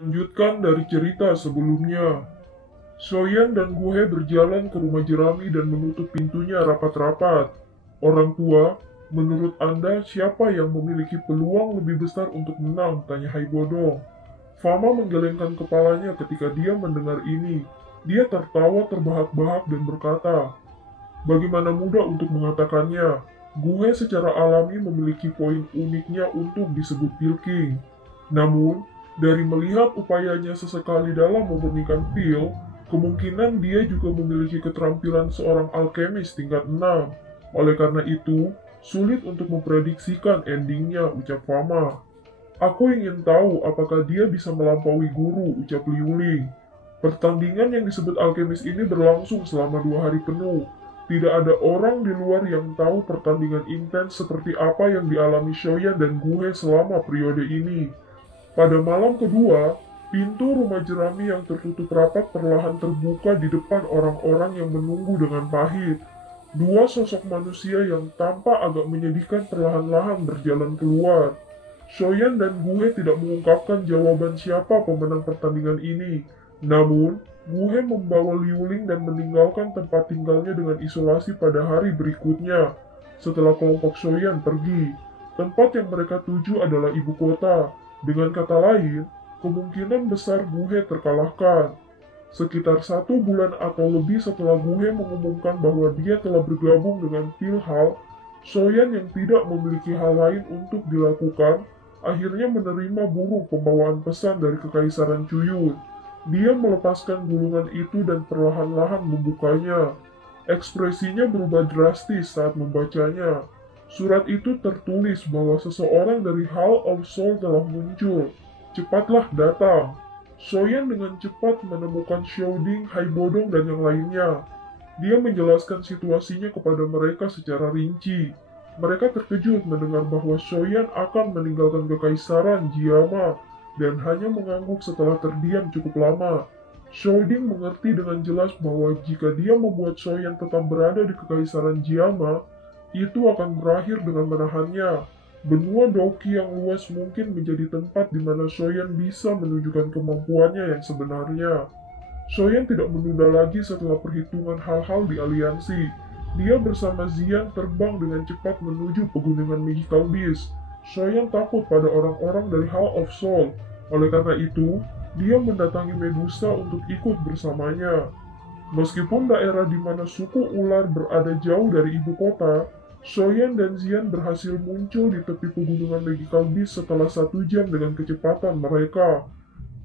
Lanjutkan dari cerita sebelumnya. Soyan dan Guhe berjalan ke rumah jerami dan menutup pintunya rapat-rapat. Orang tua, menurut Anda siapa yang memiliki peluang lebih besar untuk menang? Tanya Hai Bodong. Fama menggelengkan kepalanya ketika dia mendengar ini. Dia tertawa terbahak-bahak dan berkata, bagaimana mudah untuk mengatakannya. Guhe secara alami memiliki poin uniknya untuk disebut Pilking. Namun, dari melihat upayanya sesekali dalam memurnikan pil, kemungkinan dia juga memiliki keterampilan seorang alkemis tingkat 6. Oleh karena itu, sulit untuk memprediksikan endingnya, ucap Fama. Aku ingin tahu apakah dia bisa melampaui guru, ucap Liuling. Pertandingan yang disebut alkemis ini berlangsung selama 2 hari penuh. Tidak ada orang di luar yang tahu pertandingan intens seperti apa yang dialami Shoyan dan Guhe selama periode ini. Pada malam kedua, pintu rumah jerami yang tertutup rapat perlahan terbuka di depan orang-orang yang menunggu dengan pahit. Dua sosok manusia yang tampak agak menyedihkan perlahan-lahan berjalan keluar. Shoyan dan Guhe tidak mengungkapkan jawaban siapa pemenang pertandingan ini. Namun, Guhe membawa Liuling dan meninggalkan tempat tinggalnya dengan isolasi pada hari berikutnya. Setelah kelompok Shoyan pergi, tempat yang mereka tuju adalah ibu kota. Dengan kata lain, kemungkinan besar Guhe terkalahkan. Sekitar 1 bulan atau lebih setelah Guhe mengumumkan bahwa dia telah bergabung dengan Philhal, Shoyan yang tidak memiliki hal lain untuk dilakukan, akhirnya menerima burung pembawaan pesan dari Kekaisaran Cuyut. Dia melepaskan gulungan itu dan perlahan-lahan membukanya. Ekspresinya berubah drastis saat membacanya. Surat itu tertulis bahwa seseorang dari Hall of Soul telah muncul. Cepatlah datang. Shoyan dengan cepat menemukan Shouding, Haibodong, dan yang lainnya. Dia menjelaskan situasinya kepada mereka secara rinci. Mereka terkejut mendengar bahwa Shoyan akan meninggalkan Kekaisaran Jiama dan hanya mengangguk setelah terdiam cukup lama. Shouding mengerti dengan jelas bahwa jika dia membuat Shoyan tetap berada di Kekaisaran Jiama, itu akan berakhir dengan menahannya. Benua Doki yang luas mungkin menjadi tempat di mana Shoyan bisa menunjukkan kemampuannya yang sebenarnya. Shoyan tidak menunda lagi setelah perhitungan hal-hal di aliansi. Dia bersama Zian terbang dengan cepat menuju pegunungan Magical Beast. Shoyan takut pada orang-orang dari Hall of Soul. Oleh karena itu, dia mendatangi Medusa untuk ikut bersamanya. Meskipun daerah di mana suku ular berada jauh dari ibu kota, Shoyan dan Zian berhasil muncul di tepi pegunungan Magical Beast setelah 1 jam dengan kecepatan mereka.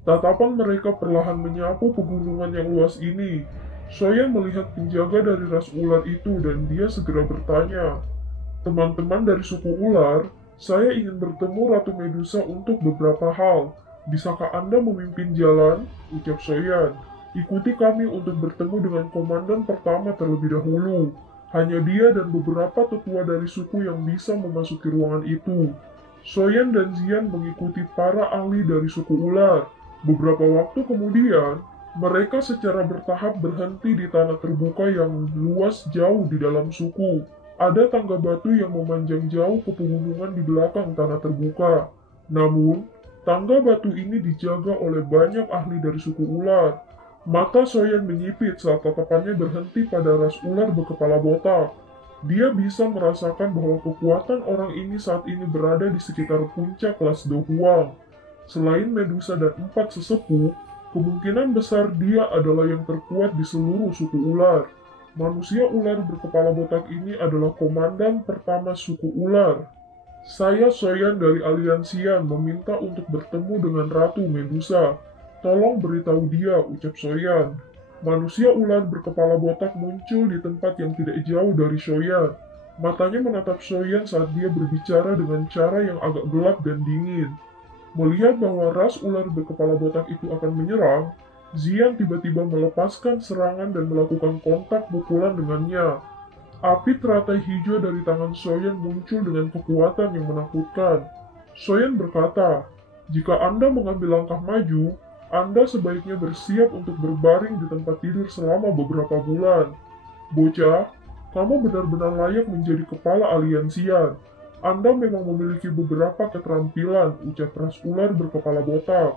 Tatapan mereka perlahan menyapu pegunungan yang luas ini. Shoyan melihat penjaga dari ras ular itu dan dia segera bertanya, teman-teman dari suku ular, saya ingin bertemu Ratu Medusa untuk beberapa hal. Bisakah Anda memimpin jalan? Ucap Shoyan. Ikuti kami untuk bertemu dengan komandan pertama terlebih dahulu. Hanya dia dan beberapa tetua dari suku yang bisa memasuki ruangan itu. Shoyan dan Zian mengikuti para ahli dari suku ular. Beberapa waktu kemudian, mereka secara bertahap berhenti di tanah terbuka yang luas jauh di dalam suku. Ada tangga batu yang memanjang jauh ke pegunungan di belakang tanah terbuka. Namun, tangga batu ini dijaga oleh banyak ahli dari suku ular. Mata Shoyan menyipit saat tatapannya berhenti pada ras ular berkepala botak. Dia bisa merasakan bahwa kekuatan orang ini saat ini berada di sekitar puncak kelas Do Huang. Selain Medusa dan 4 sesepuh, kemungkinan besar dia adalah yang terkuat di seluruh suku ular. Manusia ular berkepala botak ini adalah komandan pertama suku ular. Saya Shoyan dari Aliansian meminta untuk bertemu dengan Ratu Medusa. Tolong beritahu dia, ucap Shoyan. Manusia ular berkepala botak muncul di tempat yang tidak jauh dari Shoyan. Matanya menatap Shoyan saat dia berbicara dengan cara yang agak gelap dan dingin. Melihat bahwa ras ular berkepala botak itu akan menyerang, Zian tiba-tiba melepaskan serangan dan melakukan kontak pukulan dengannya. Api teratai hijau dari tangan Shoyan muncul dengan kekuatan yang menakutkan. Shoyan berkata, jika Anda mengambil langkah maju, Anda sebaiknya bersiap untuk berbaring di tempat tidur selama beberapa bulan. Bocah, kamu benar-benar layak menjadi kepala aliansian. Anda memang memiliki beberapa keterampilan, ucap ras ular berkepala botak.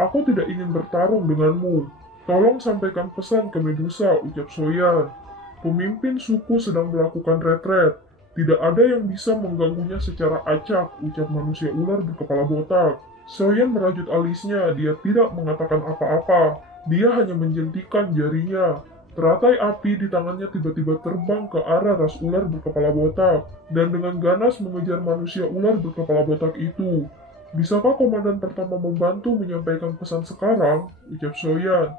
Aku tidak ingin bertarung denganmu. Tolong sampaikan pesan ke Medusa, ucap Soyan. Pemimpin suku sedang melakukan retret. Tidak ada yang bisa mengganggunya secara acak, ucap manusia ular berkepala botak. Soyan merajut alisnya, dia tidak mengatakan apa-apa. Dia hanya menjentikan jarinya. Teratai api di tangannya tiba-tiba terbang ke arah ras ular berkepala botak, dan dengan ganas mengejar manusia ular berkepala botak itu. Bisakah komandan pertama membantu menyampaikan pesan sekarang? Ucap Soyan.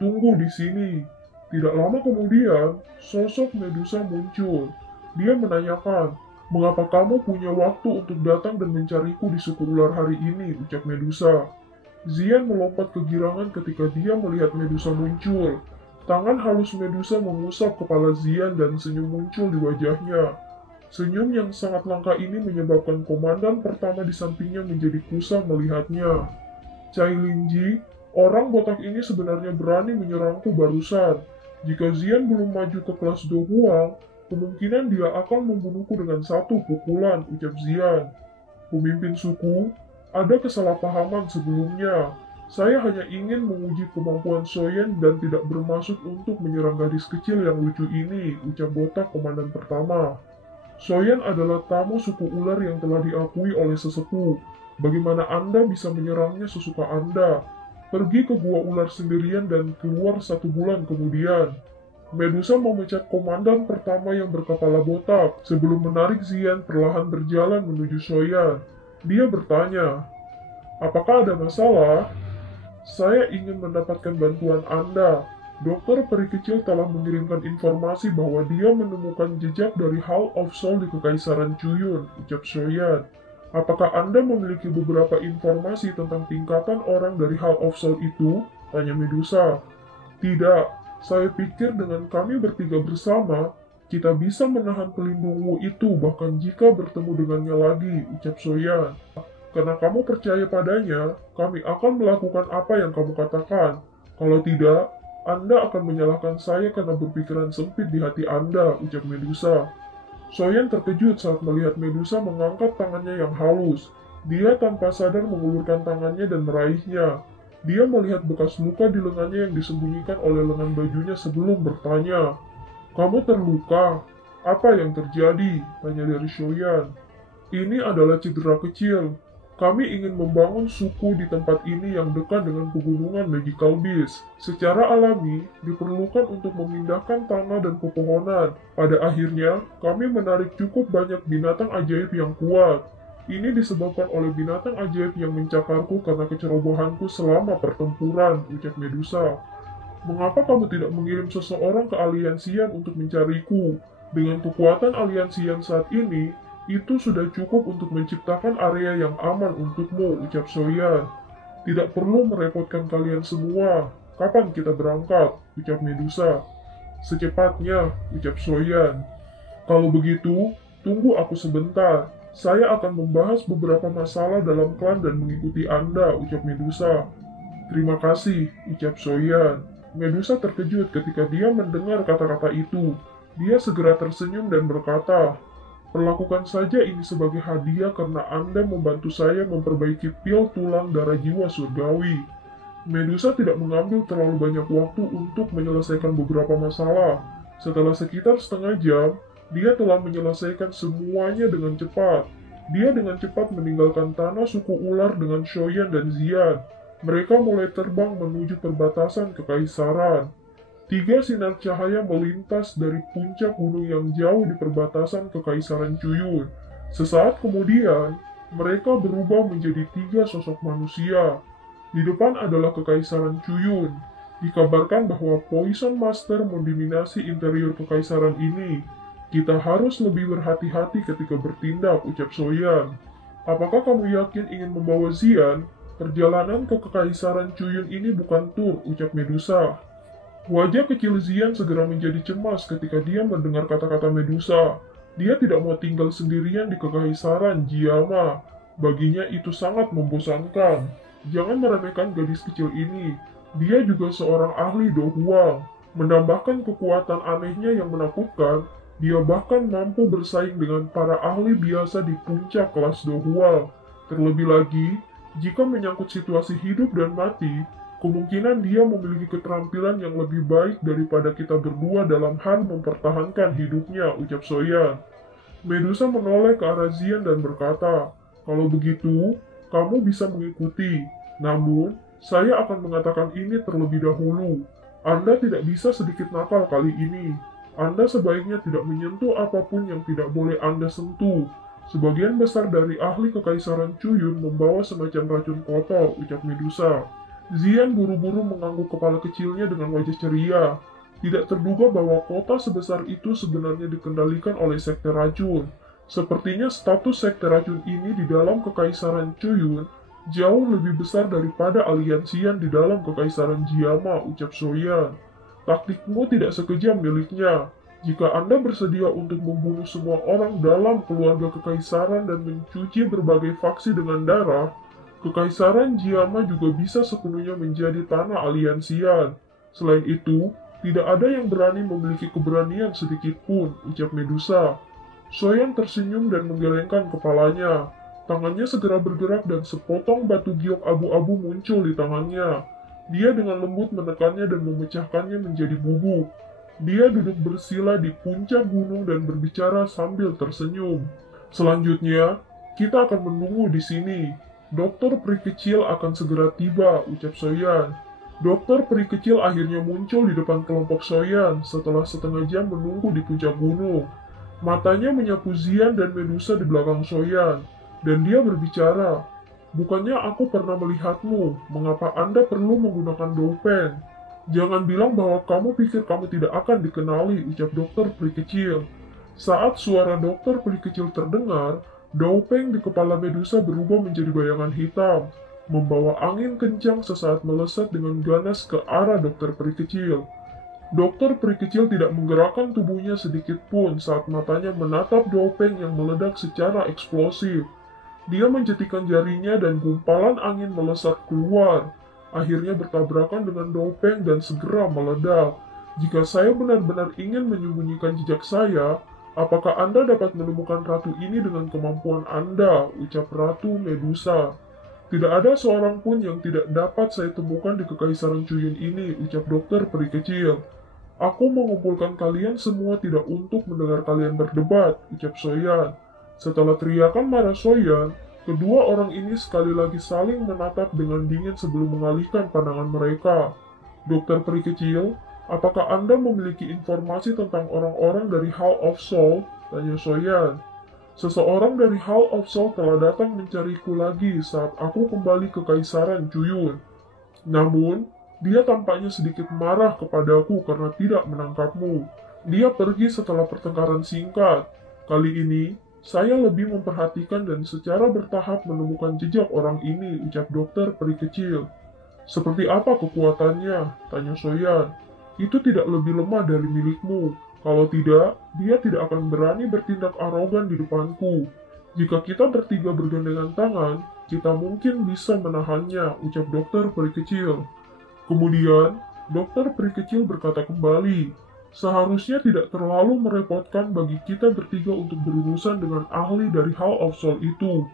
Tunggu di sini. Tidak lama kemudian, sosok Medusa muncul. Dia menanyakan, mengapa kamu punya waktu untuk datang dan mencariku di suku ular hari ini, ucap Medusa. Zian melompat kegirangan ketika dia melihat Medusa muncul. Tangan halus Medusa mengusap kepala Zian dan senyum muncul di wajahnya. Senyum yang sangat langka ini menyebabkan komandan pertama di sampingnya menjadi kusam melihatnya. Cai Linji, orang botak ini sebenarnya berani menyerangku barusan. Jika Zian belum maju ke kelas Do Huang, kemungkinan dia akan membunuhku dengan satu pukulan, ucap Zian. Pemimpin suku, ada kesalahpahaman sebelumnya. Saya hanya ingin menguji kemampuan Soyan dan tidak bermaksud untuk menyerang gadis kecil yang lucu ini, ucap botak komandan pertama. Soyan adalah tamu suku ular yang telah diakui oleh sesepuh. Bagaimana Anda bisa menyerangnya sesuka Anda? Pergi ke gua ular sendirian dan keluar 1 bulan kemudian. Medusa memecat komandan pertama yang berkepala botak sebelum menarik Zian perlahan berjalan menuju Soyan. Dia bertanya, apakah ada masalah? Saya ingin mendapatkan bantuan Anda. Dokter peri kecil telah mengirimkan informasi bahwa dia menemukan jejak dari Hall of Soul di Kekaisaran Chuyun, ucap Soyan. Apakah Anda memiliki beberapa informasi tentang tingkatan orang dari Hall of Soul itu? Tanya Medusa. Tidak, saya pikir dengan kami bertiga bersama, kita bisa menahan pelindungmu itu bahkan jika bertemu dengannya lagi, ucap Soyan. Karena kamu percaya padanya, kami akan melakukan apa yang kamu katakan. Kalau tidak, Anda akan menyalahkan saya karena berpikiran sempit di hati Anda, ucap Medusa. Soyan terkejut saat melihat Medusa mengangkat tangannya yang halus. Dia tanpa sadar mengulurkan tangannya dan meraihnya. Dia melihat bekas luka di lengannya yang disembunyikan oleh lengan bajunya sebelum bertanya, "Kamu terluka? Apa yang terjadi?" tanya dari Soyan. "Ini adalah cedera kecil. Kami ingin membangun suku di tempat ini yang dekat dengan pegunungan Magical Beast. Secara alami, diperlukan untuk memindahkan tanah dan pepohonan. Pada akhirnya, kami menarik cukup banyak binatang ajaib yang kuat. Ini disebabkan oleh binatang ajaib yang mencakarku karena kecerobohanku selama pertempuran," ucap Medusa. "Mengapa kamu tidak mengirim seseorang ke Aliansian untuk mencariku? Dengan kekuatan Aliansian saat ini, itu sudah cukup untuk menciptakan area yang aman untukmu," ucap Soyan. "Tidak perlu merepotkan kalian semua. Kapan kita berangkat?" ucap Medusa. "Secepatnya," ucap Soyan. "Kalau begitu, tunggu aku sebentar. Saya akan membahas beberapa masalah dalam klan dan mengikuti Anda," ucap Medusa. "Terima kasih," ucap Soyan. Medusa terkejut ketika dia mendengar kata-kata itu. Dia segera tersenyum dan berkata, "Perlakukan saja ini sebagai hadiah karena Anda membantu saya memperbaiki pil tulang darah jiwa surgawi." Medusa tidak mengambil terlalu banyak waktu untuk menyelesaikan beberapa masalah. Setelah sekitar setengah jam, dia telah menyelesaikan semuanya dengan cepat. Dia dengan cepat meninggalkan tanah suku ular dengan Soyan dan Zian. Mereka mulai terbang menuju perbatasan kekaisaran. 3 sinar cahaya melintas dari puncak gunung yang jauh di perbatasan Kekaisaran Chuyun. Sesaat kemudian, mereka berubah menjadi 3 sosok manusia. Di depan adalah Kekaisaran Chuyun. Dikabarkan bahwa Poison Master mendominasi interior kekaisaran ini. "Kita harus lebih berhati-hati ketika bertindak," ucap Soyan. "Apakah kamu yakin ingin membawa Zian? Perjalanan ke Kekaisaran Chuyun ini bukan tur," ucap Medusa. Wajah kecil Zian segera menjadi cemas ketika dia mendengar kata-kata Medusa. Dia tidak mau tinggal sendirian di Kekaisaran Jiama. Baginya itu sangat membosankan. Jangan meremehkan gadis kecil ini. Dia juga seorang ahli Do Huang. Menambahkan kekuatan anehnya yang menakutkan, dia bahkan mampu bersaing dengan para ahli biasa di puncak kelas Do Huang. Terlebih lagi, Jika menyangkut situasi hidup dan mati, kemungkinan dia memiliki keterampilan yang lebih baik daripada kita berdua dalam hal mempertahankan hidupnya, ucap Soyan. Medusa menoleh ke arah Zian dan berkata, "Kalau begitu, kamu bisa mengikuti. Namun, saya akan mengatakan ini terlebih dahulu. Anda tidak bisa sedikit nakal kali ini. Anda sebaiknya tidak menyentuh apapun yang tidak boleh Anda sentuh. Sebagian besar dari ahli kekaisaran Cuyun membawa semacam racun kotor," ucap Medusa. Zian buru-buru mengangguk kepala kecilnya dengan wajah ceria. Tidak terduga bahwa kota sebesar itu sebenarnya dikendalikan oleh sekte racun. Sepertinya status sekte racun ini di dalam kekaisaran Cuyun jauh lebih besar daripada aliansian di dalam kekaisaran Jiama, ucap Soyan. Taktikmu tidak sekejam miliknya. Jika Anda bersedia untuk membunuh semua orang dalam keluarga kekaisaran dan mencuci berbagai faksi dengan darah, kekaisaran Jiama juga bisa sepenuhnya menjadi tanah aliansian. Selain itu, tidak ada yang berani memiliki keberanian sedikit pun, ucap Medusa. Soyan tersenyum dan menggelengkan kepalanya. Tangannya segera bergerak dan sepotong batu giok abu-abu muncul di tangannya. Dia dengan lembut menekannya dan memecahkannya menjadi bubuk. Dia duduk bersila di puncak gunung dan berbicara sambil tersenyum. "Selanjutnya, kita akan menunggu di sini. Dokter peri kecil akan segera tiba," ucap Soyan. Dokter peri kecil akhirnya muncul di depan kelompok Soyan setelah setengah jam menunggu di puncak gunung. Matanya menyapu Zian dan Medusa di belakang Soyan, dan dia berbicara, "Bukannya aku pernah melihatmu, mengapa Anda perlu menggunakan dopeng? Jangan bilang bahwa kamu pikir kamu tidak akan dikenali," ucap dokter peri kecil. Saat suara dokter peri kecil terdengar, dopeng di kepala Medusa berubah menjadi bayangan hitam, membawa angin kencang sesaat melesat dengan ganas ke arah dokter peri kecil. Dokter peri kecil tidak menggerakkan tubuhnya sedikit pun saat matanya menatap dopeng yang meledak secara eksplosif. Dia menjetikan jarinya dan gumpalan angin melesat keluar, akhirnya bertabrakan dengan dopeng dan segera meledak. "Jika saya benar-benar ingin menyembunyikan jejak saya, apakah Anda dapat menemukan ratu ini dengan kemampuan Anda?" ucap Ratu Medusa. "Tidak ada seorang pun yang tidak dapat saya temukan di kekaisaran Cuyun ini," ucap dokter peri kecil. "Aku mengumpulkan kalian semua tidak untuk mendengar kalian berdebat," ucap Soyan. Setelah teriakan marah Soyan, kedua orang ini sekali lagi saling menatap dengan dingin sebelum mengalihkan pandangan mereka. "Dokter peri kecil, apakah Anda memiliki informasi tentang orang-orang dari Hall of Soul?" tanya Soyan. "Seseorang dari Hall of Soul telah datang mencariku lagi saat aku kembali ke Kaisaran Cuyun. Namun, dia tampaknya sedikit marah kepadaku karena tidak menangkapmu. Dia pergi setelah pertengkaran singkat. Kali ini, saya lebih memperhatikan dan secara bertahap menemukan jejak orang ini," ucap dokter peri kecil. "Seperti apa kekuatannya?" tanya Soyan. "Itu tidak lebih lemah dari milikmu. Kalau tidak, dia tidak akan berani bertindak arogan di depanku. Jika kita bertiga bergandengan tangan, kita mungkin bisa menahannya," ucap dokter peri kecil. Kemudian, dokter peri kecil berkata kembali, "Seharusnya tidak terlalu merepotkan bagi kita bertiga untuk berurusan dengan ahli dari Hall of Soul itu.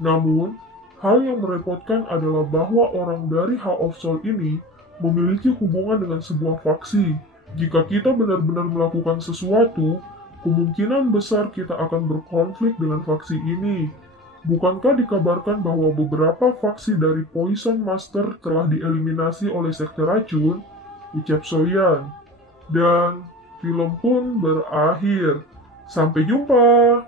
Namun, hal yang merepotkan adalah bahwa orang dari Hall of Soul ini memiliki hubungan dengan sebuah faksi. Jika kita benar-benar melakukan sesuatu, kemungkinan besar kita akan berkonflik dengan faksi ini. Bukankah dikabarkan bahwa beberapa faksi dari Poison Master telah dieliminasi oleh sekte racun?" ucap Soyan. Dan film pun berakhir. Sampai jumpa!